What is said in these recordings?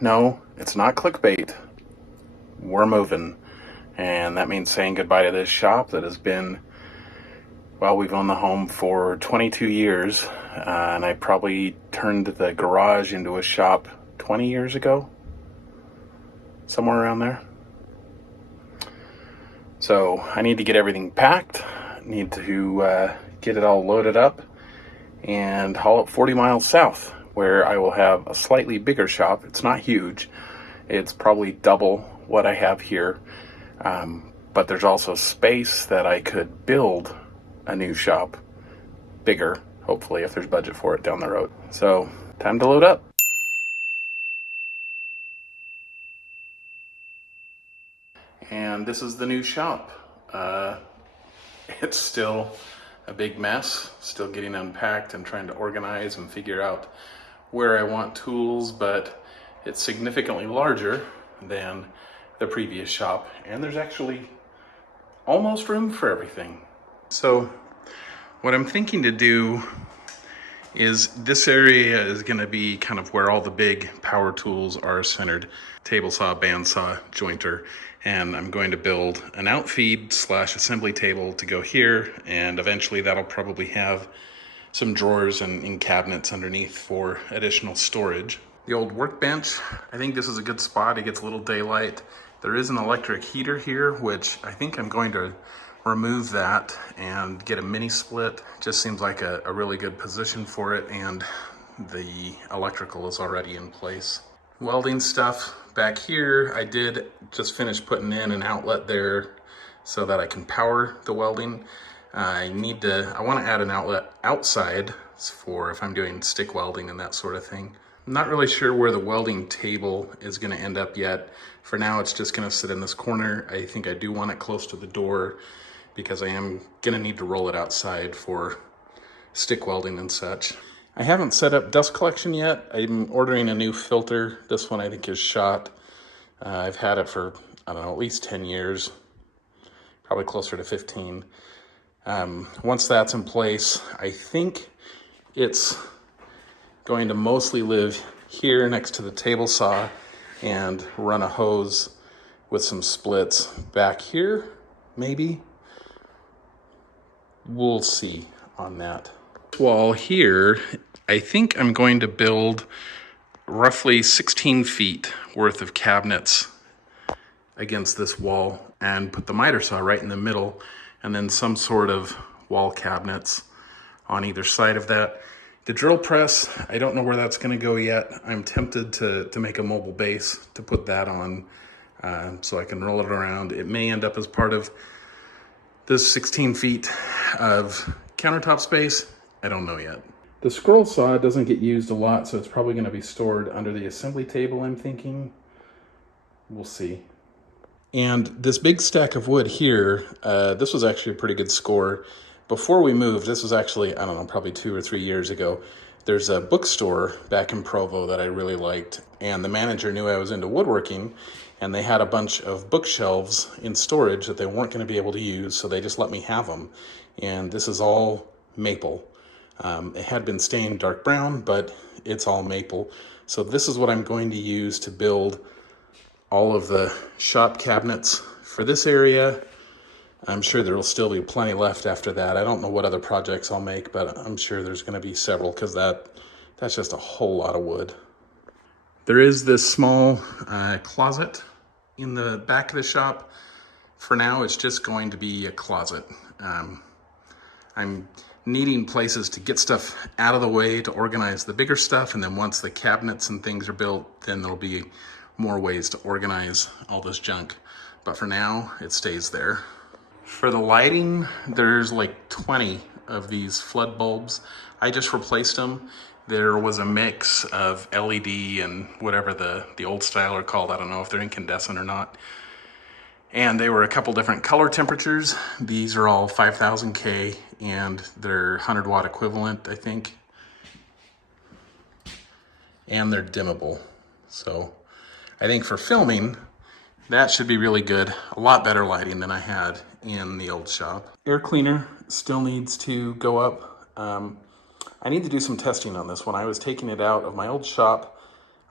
No, it's not clickbait. We're moving. And that means saying goodbye to this shop that has been, well, we've owned the home for 22 years. And I probably turned the garage into a shop 20 years ago. Somewhere around there. So I need to get everything packed. Need to get it all loaded up and haul it 40 miles south, where I will have a slightly bigger shop. It's not huge. It's probably double what I have here. But there's also space that I could build a new shop bigger, hopefully, if there's budget for it down the road. So, time to load up. And this is the new shop. It's still a big mess, still getting unpacked and trying to organize and figure out where I want tools, but it's significantly larger than the previous shop, and there's actually almost room for everything. So what I'm thinking to do is this area is going to be kind of where all the big power tools are centered: table saw, bandsaw, jointer, and I'm going to build an outfeed / assembly table to go here, and eventually that'll probably have some drawers and cabinets underneath for additional storage. The old workbench, I think this is a good spot. It gets a little daylight. There is an electric heater here, which I think I'm going to remove that and get a mini split. Just seems like a really good position for it, and the electrical is already in place. Welding stuff back here, I did just finish putting in an outlet there so that I can power the welding. I want to add an outlet outside for if I'm doing stick welding and that sort of thing. I'm not really sure where the welding table is going to end up yet. For now, it's just going to sit in this corner. I think I do want it close to the door because I am going to need to roll it outside for stick welding and such. I haven't set up dust collection yet. I'm ordering a new filter. This one I think is shot. I've had it for, I don't know, at least 10 years, probably closer to 15. Once that's in place, I think it's going to mostly live here next to the table saw and run a hose with some splits back here, maybe. We'll see on that. Wall here, I think I'm going to build roughly 16 feet worth of cabinets against this wall and put the miter saw right in the middle, and then some sort of wall cabinets on either side of that. The drill press, I don't know where that's going to go yet. I'm tempted to make a mobile base to put that on so I can roll it around. It may end up as part of this 16 feet of countertop space. I don't know yet. The scroll saw doesn't get used a lot, so it's probably going to be stored under the assembly table, I'm thinking. We'll see. And this big stack of wood here, this was actually a pretty good score. Before we moved, this was actually, I don't know, probably 2 or 3 years ago, there's a bookstore back in Provo that I really liked, and the manager knew I was into woodworking, and they had a bunch of bookshelves in storage that they weren't going to be able to use, so they just let me have them. And this is all maple. It had been stained dark brown, but it's all maple. So this is what I'm going to use to build all of the shop cabinets for this area. I'm sure there will still be plenty left after that. I don't know what other projects I'll make, but I'm sure there's going to be several because that's just a whole lot of wood. There is this small closet in the back of the shop. For now, it's just going to be a closet. I'm needing places to get stuff out of the way to organize the bigger stuff, and then once the cabinets and things are built, then there'll be more ways to organize all this junk. But for now, it stays there. For the lighting, there's like 20 of these flood bulbs. I just replaced them. There was a mix of LED and whatever the old style are called. I don't know if they're incandescent or not. And they were a couple different color temperatures. These are all 5000 K and they're 100 watt equivalent, I think. And they're dimmable. So I think for filming, that should be really good. A lot better lighting than I had in the old shop. Air cleaner still needs to go up. I need to do some testing on this. When I was taking it out of my old shop,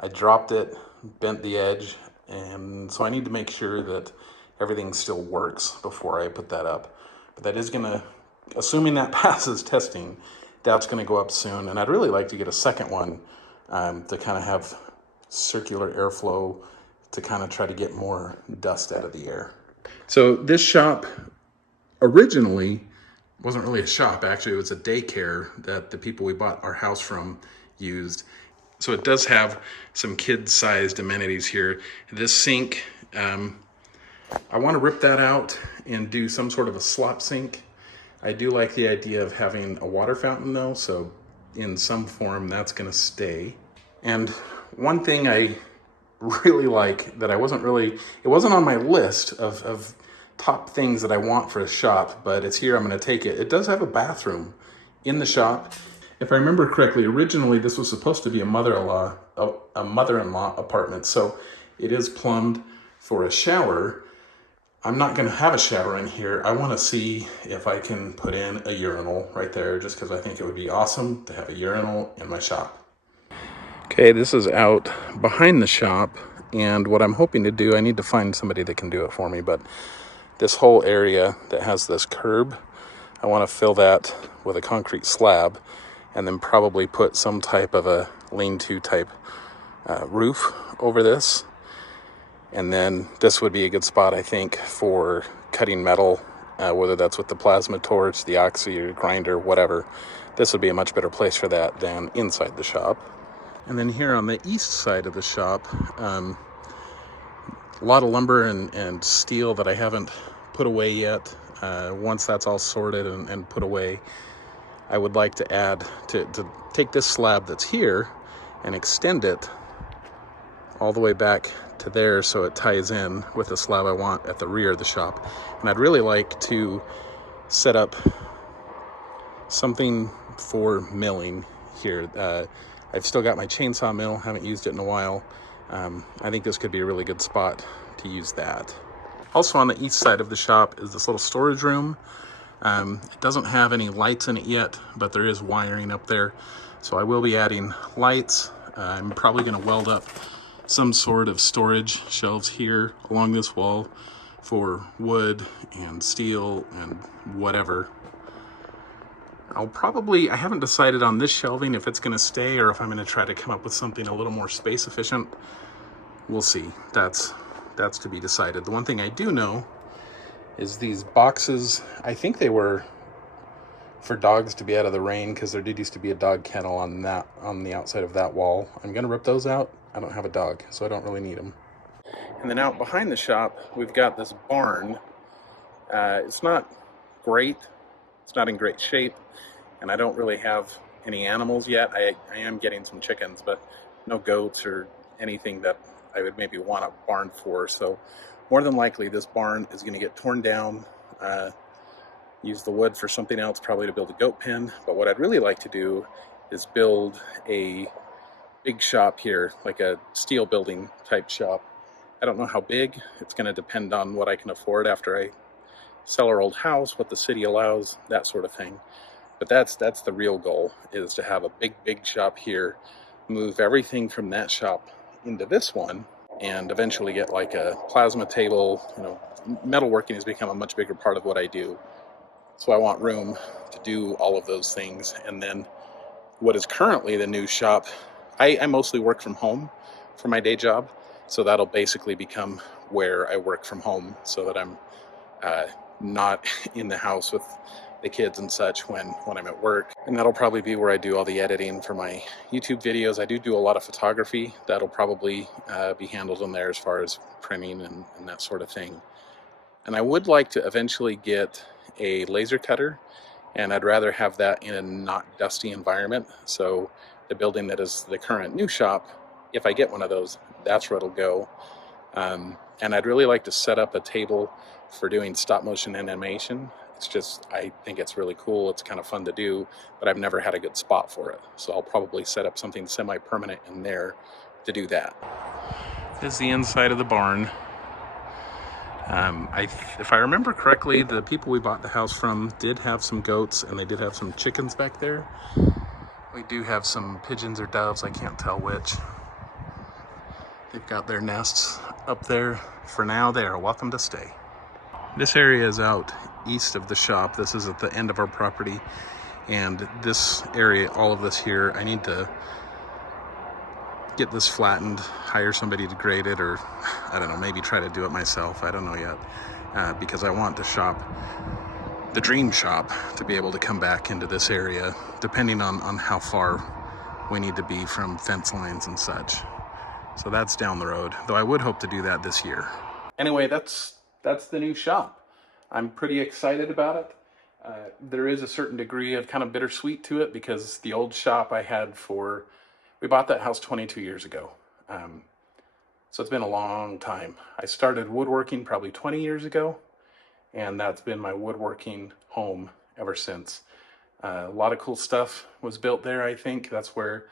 I dropped it bent the edge, and so I need to make sure that everything still works before I put that up. But that is gonna, assuming that passes testing, that's gonna go up soon. And I'd really like to get a second one to kind of have circular airflow to kind of try to get more dust out of the air. So this shop originally wasn't really a shop. Actually, it was a daycare that the people we bought our house from used. So it does have some kid-sized amenities here. This sink, I want to rip that out and do some sort of a slop sink. I do like the idea of having a water fountain though, so in some form that's going to stay. And one thing I really like that it wasn't on my list of top things that I want for a shop, but it's here, I'm going to take it. It does have a bathroom in the shop. If I remember correctly, originally this was supposed to be a mother-in-law apartment, so it is plumbed for a shower. I'm not going to have a shower in here. I want to see if I can put in a urinal right there, just because I think it would be awesome to have a urinal in my shop. Okay, this is out behind the shop, and what I'm hoping to do, I need to find somebody that can do it for me, but this whole area that has this curb, I want to fill that with a concrete slab and then probably put some type of a lean-to type roof over this. And then this would be a good spot, I think, for cutting metal, whether that's with the plasma torch, the oxy or grinder, whatever. This would be a much better place for that than inside the shop. And then here on the east side of the shop, a lot of lumber and steel that I haven't put away yet. Once that's all sorted and put away, I would like to add, to take this slab that's here and extend it all the way back to there so it ties in with the slab I want at the rear of the shop. And I'd really like to set up something for milling here. I've still got my chainsaw mill, haven't used it in a while. I think this could be a really good spot to use that. Also on the east side of the shop is this little storage room. It doesn't have any lights in it yet, but there is wiring up there. So I will be adding lights. I'm probably going to weld up some sort of storage shelves here along this wall for wood and steel and whatever. I haven't decided on this shelving if it's going to stay or if I'm going to try to come up with something a little more space efficient. We'll see. That's to be decided. The one thing I do know is these boxes, I think they were for dogs to be out of the rain because there did used to be a dog kennel on the outside of that wall. I'm going to rip those out. I don't have a dog, so I don't really need them. And then out behind the shop, we've got this barn. It's not great. It's not in great shape. And I don't really have any animals yet. I am getting some chickens, but no goats or anything that I would maybe want a barn for. So more than likely this barn is going to get torn down, use the wood for something else, probably to build a goat pen. But what I'd really like to do is build a big shop here, like a steel building type shop. I don't know how big. It's going to depend on what I can afford after I sell our old house, what the city allows, that sort of thing. But that's the real goal, is to have a big shop here, move everything from that shop into this one, and eventually get like a plasma table. You know, metalworking has become a much bigger part of what I do. So I want room to do all of those things. And then what is currently the new shop, I mostly work from home for my day job. So that'll basically become where I work from home so that I'm not in the house with the kids and such when I'm at work. And that'll probably be where I do all the editing for my YouTube videos. I do a lot of photography. That'll probably be handled in there as far as printing and that sort of thing. And I would like to eventually get a laser cutter, and I'd rather have that in a not dusty environment. So the building that is the current new shop, if I get one of those, that's where it'll go. And I'd really like to set up a table for doing stop motion animation. It's just, I think it's really cool. It's kind of fun to do, but I've never had a good spot for it. So I'll probably set up something semi-permanent in there to do that. This is the inside of the barn. If I remember correctly, the people we bought the house from did have some goats and they did have some chickens back there. We do have some pigeons or doves, I can't tell which. They've got their nests up there. For now, they are welcome to stay. This area is out east of the shop. This is at the end of our property. And this area, all of this here, I need to get this flattened, hire somebody to grade it, or I don't know, maybe try to do it myself. I don't know yet, because I want the shop, the dream shop, to be able to come back into this area, depending on how far we need to be from fence lines and such. So that's down the road, though I would hope to do that this year. Anyway, that's the new shop. I'm pretty excited about it. There is a certain degree of kind of bittersweet to it, because the old shop I had we bought that house 22 years ago. So it's been a long time. I started woodworking probably 20 years ago, and that's been my woodworking home ever since. A lot of cool stuff was built there, I think. That's where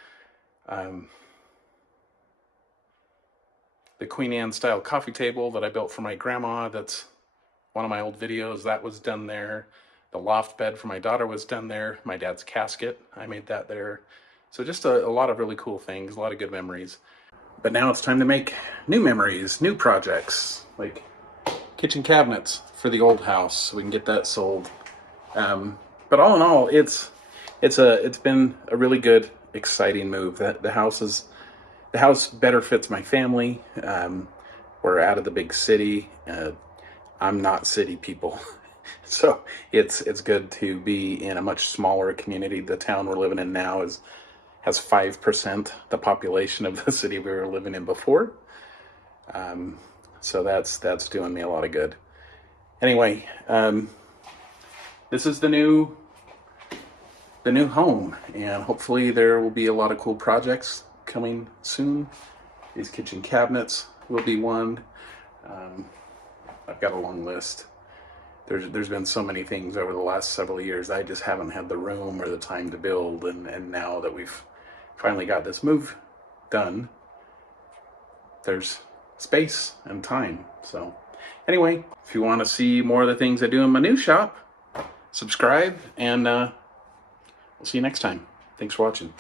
the Queen Anne style coffee table that I built for my grandma, that's one of my old videos, that was done there. The loft bed for my daughter was done there. My dad's casket, I made that there. So just a lot of really cool things, a lot of good memories. But now it's time to make new memories, new projects, like kitchen cabinets for the old house, so we can get that sold. But all in all, it's been a really good, exciting move. The house better fits my family. We're out of the big city. I'm not city people. So it's good to be in a much smaller community. The town we're living in now has 5% the population of the city we were living in before. So that's doing me a lot of good. Anyway, this is the new home, and hopefully there will be a lot of cool projects coming soon. These kitchen cabinets will be one. I've got a long list. There's been so many things over the last several years I just haven't had the room or the time to build, and now that we've finally got this move done, there's space and time. So anyway, if you want to see more of the things I do in my new shop, subscribe, and we'll see you next time. Thanks for watching.